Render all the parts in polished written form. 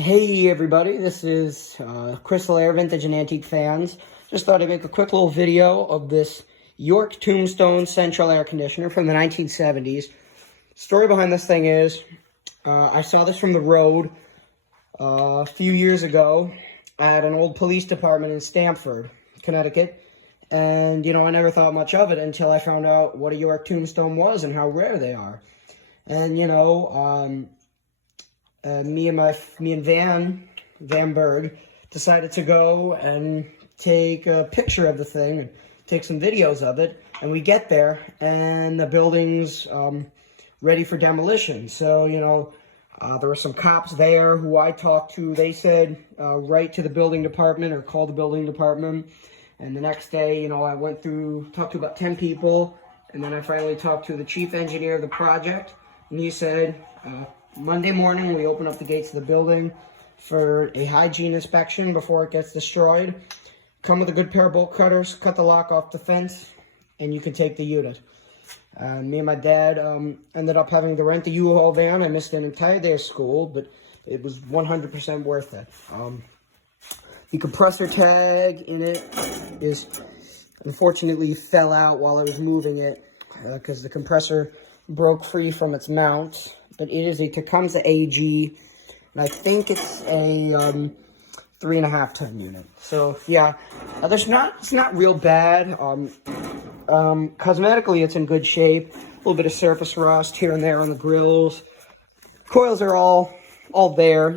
Hey everybody, this is Crystal Air Vintage and Antique Fans. Just thought I'd make a quick little video of this York Tombstone Central Air Conditioner from the 1970s. Story behind this thing is, I saw this from the road a few years ago at an old police department in Stamford, Connecticut. And, I never thought much of it until I found out what a York Tombstone was and how rare they are. And, me and Van Berg decided to go and take a picture of the thing and take some videos of it. And we get there, and the building's ready for demolition. So, there were some cops there who I talked to. They said, write to the building department or call the building department. And the next day, I went through, talked to about 10 people. And then I finally talked to the chief engineer of the project. And he said, Monday morning, we open up the gates of the building for a hygiene inspection before it gets destroyed. Come with a good pair of bolt cutters, cut the lock off the fence, and you can take the unit. Me and my dad ended up having to rent the U-Haul van. I missed an entire day of school, but it was 100% worth it. The compressor tag in it unfortunately fell out while I was moving it because the compressor broke free from its mount. But it is a Tecumseh AG, and I think it's a 3.5 ton unit. So yeah, it's not real bad. Cosmetically, it's in good shape. A little bit of surface rust here and there on the grills. Coils are all there,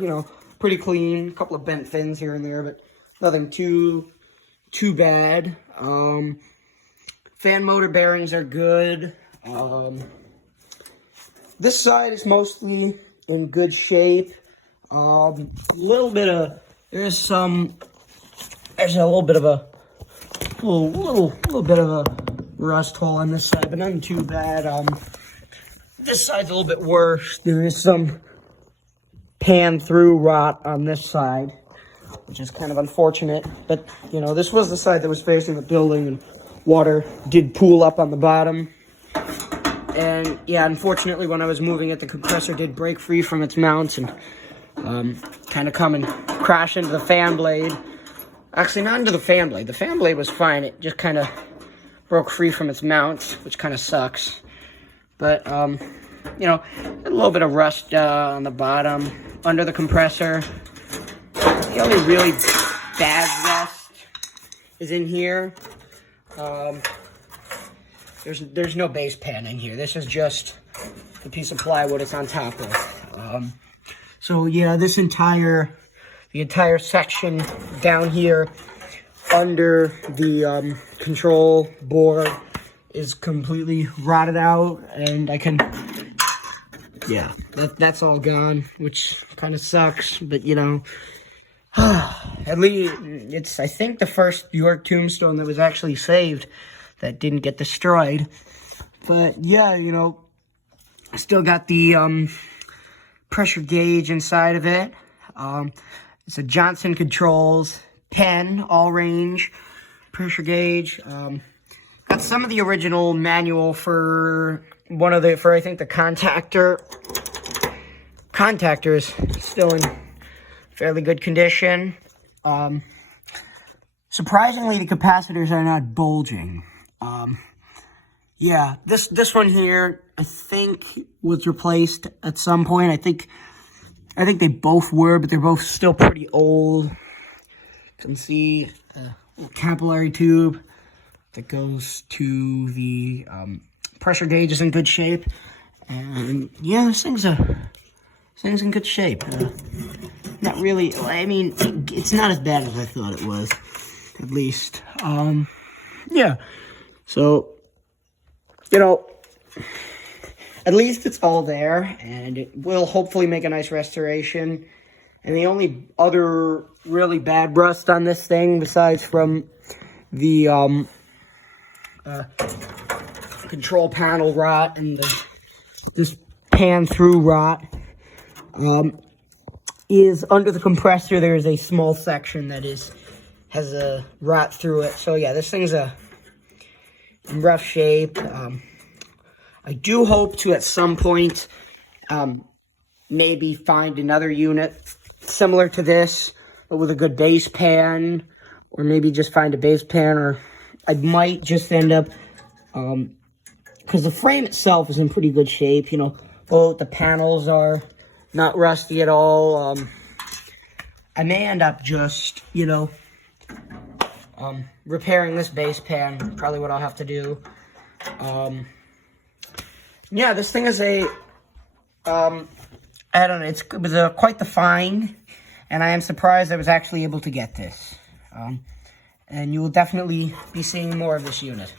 pretty clean. A couple of bent fins here and there, but nothing too bad. Fan motor bearings are good. This side is mostly in good shape. There's a little bit of a rust hole on this side, but nothing too bad. This side's a little bit worse. There is some pan through rot on this side, which is kind of unfortunate. But this was the side that was facing the building, and water did pool up on the bottom. And yeah, unfortunately, when I was moving it, the compressor did break free from its mounts and kind of come and crash into the fan blade. Actually, not into the fan blade. The fan blade was fine. It just kind of broke free from its mounts, which kind of sucks. But, a little bit of rust on the bottom, under the compressor. The only really bad rust is in here. There's no base pan in here. This is just the piece of plywood it's on top of. So yeah, the entire section down here under the control board is completely rotted out, and that's all gone, which kind of sucks. But at least it's, I think, the first York Tombstone that was actually saved that didn't get destroyed. But yeah, I still got the pressure gauge inside of it. It's a Johnson Controls 10 all range pressure gauge. Got some of the original manual for I think the contactor. Contactor is still in fairly good condition. Surprisingly, the capacitors are not bulging. Yeah, this one here, I think, was replaced at some point. I think they both were, but they're both still pretty old. You can see a little capillary tube that goes to the pressure gauge is in good shape. And yeah, this thing's in good shape. Not really, it's not as bad as I thought it was, at least. Yeah. So, at least it's all there, and it will hopefully make a nice restoration. And the only other really bad rust on this thing, besides from the control panel rot and this pan through rot, is under the compressor. There is a small section that has a rot through it. So yeah, this thing's in rough shape. I do hope to at some point maybe find another unit similar to this, but with a good base pan, or maybe just find a base pan, or I might just end up, because the frame itself is in pretty good shape, you know, both the panels are not rusty at all. I may end up just, you know, repairing this base pan, probably what I'll have to do. Yeah, this thing is a, I don't know, it was quite the find, and I am surprised I was actually able to get this. And you will definitely be seeing more of this unit.